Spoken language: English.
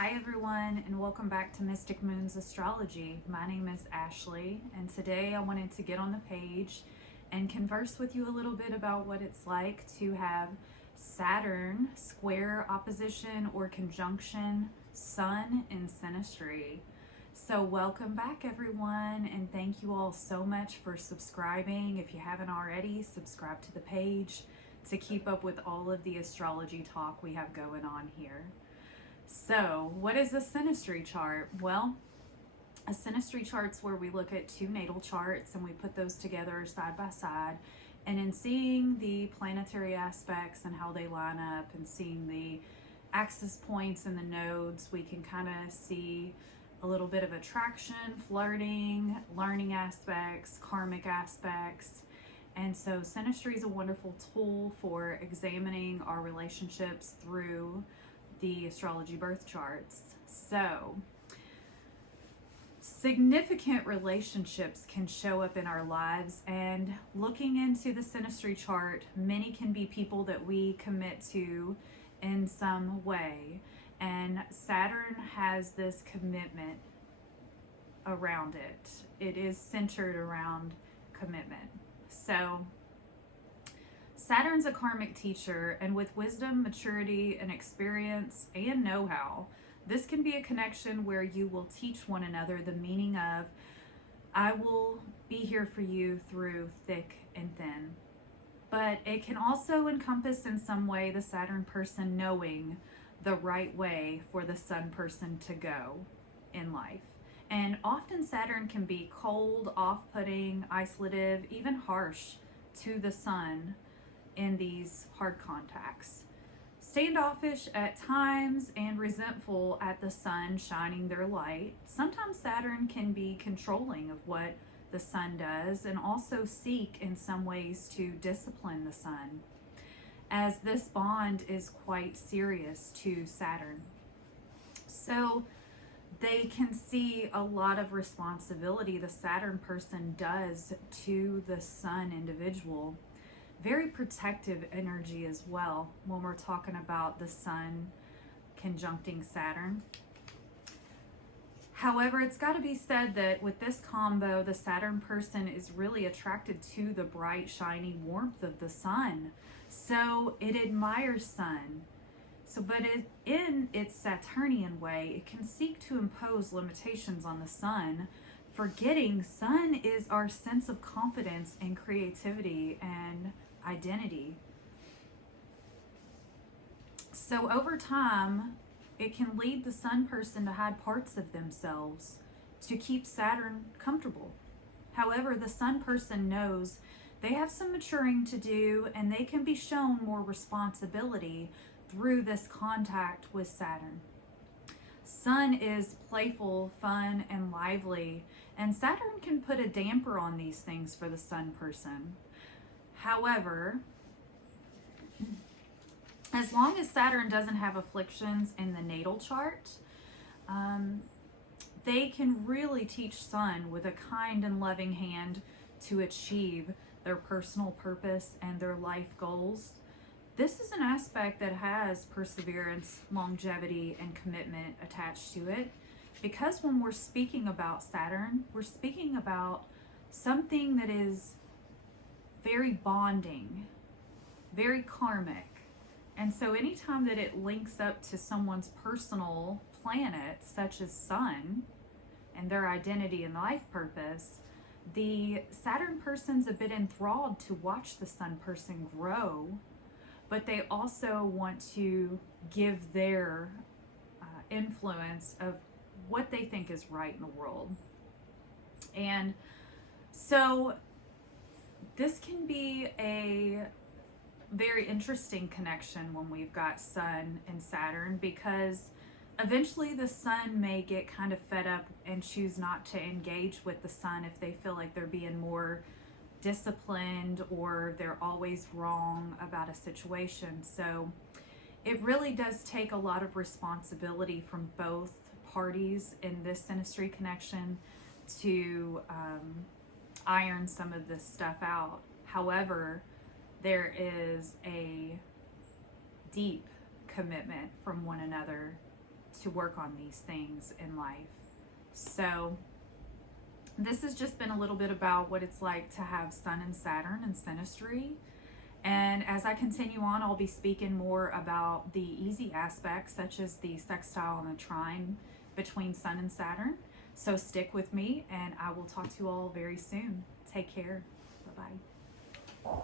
Hi everyone, and welcome back to Mystic Moon's Astrology. My name is Ashley, and today I wanted to get on the page and converse with you a little bit about what it's like to have Saturn square, opposition, or conjunction Sun in synastry. So welcome back everyone, and thank you all so much for subscribing. If you haven't already, subscribe to the page to keep up with all of the astrology talk we have going on here. So, what is a synastry chart? Well, a synastry chart's where we look at two natal charts and we put those together side by side. And in seeing the planetary aspects and how they line up and seeing the axis points and the nodes, we can kind of see a little bit of attraction, flirting, learning aspects, karmic aspects. And so synastry is a wonderful tool for examining our relationships through the astrology birth charts. So significant relationships can show up in our lives, and looking into the synastry chart, many can be people that we commit to in some way, and Saturn has this commitment around it. It is centered around commitment. So Saturn's a karmic teacher, and with wisdom, maturity, and experience and know-how, this can be a connection where you will teach one another the meaning of, I will be here for you through thick and thin. But it can also encompass in some way the Saturn person knowing the right way for the Sun person to go in life. And often Saturn can be cold, off-putting, isolative, even harsh to the Sun in these hard contacts. Standoffish at times and resentful at the Sun shining their light. Sometimes Saturn can be controlling of what the Sun does and also seek in some ways to discipline the Sun, as this bond is quite serious to Saturn. So they can see a lot of responsibility the Saturn person does to the Sun individual. Very protective energy as well when we're talking about the Sun conjuncting Saturn. However, it's got to be said that with this combo, the Saturn person is really attracted to the bright, shiny warmth of the Sun. So it admires Sun. But in its Saturnian way, it can seek to impose limitations on the Sun, forgetting Sun is our sense of confidence and creativity and identity. So over time, it can lead the Sun person to hide parts of themselves to keep Saturn comfortable. However, the Sun person knows they have some maturing to do, and they can be shown more responsibility through this contact with Saturn. Sun is playful, fun, and lively, and Saturn can put a damper on these things for the Sun person. However, as long as Saturn doesn't have afflictions in the natal chart, they can really teach Sun with a kind and loving hand to achieve their personal purpose and their life goals. This is an aspect that has perseverance, longevity, and commitment attached to it, because when we're speaking about Saturn, we're speaking about something that is very bonding, very karmic. And so anytime that it links up to someone's personal planet, such as Sun, and their identity and life purpose, the Saturn person's a bit enthralled to watch the Sun person grow, but they also want to give their influence of what they think is right in the world. And so this can be a very interesting connection when we've got Sun and Saturn, because eventually the Sun may get kind of fed up and choose not to engage with the Sun if they feel like they're being more disciplined or they're always wrong about a situation. So it really does take a lot of responsibility from both parties in this synastry connection to iron some of this stuff out. However, there is a deep commitment from one another to work on these things in life. So this has just been a little bit about what it's like to have Sun and Saturn and synastry. And as I continue on, I'll be speaking more about the easy aspects, such as the sextile and the trine between Sun and Saturn. So stick with me, and I will talk to you all very soon. Take care. Bye-bye.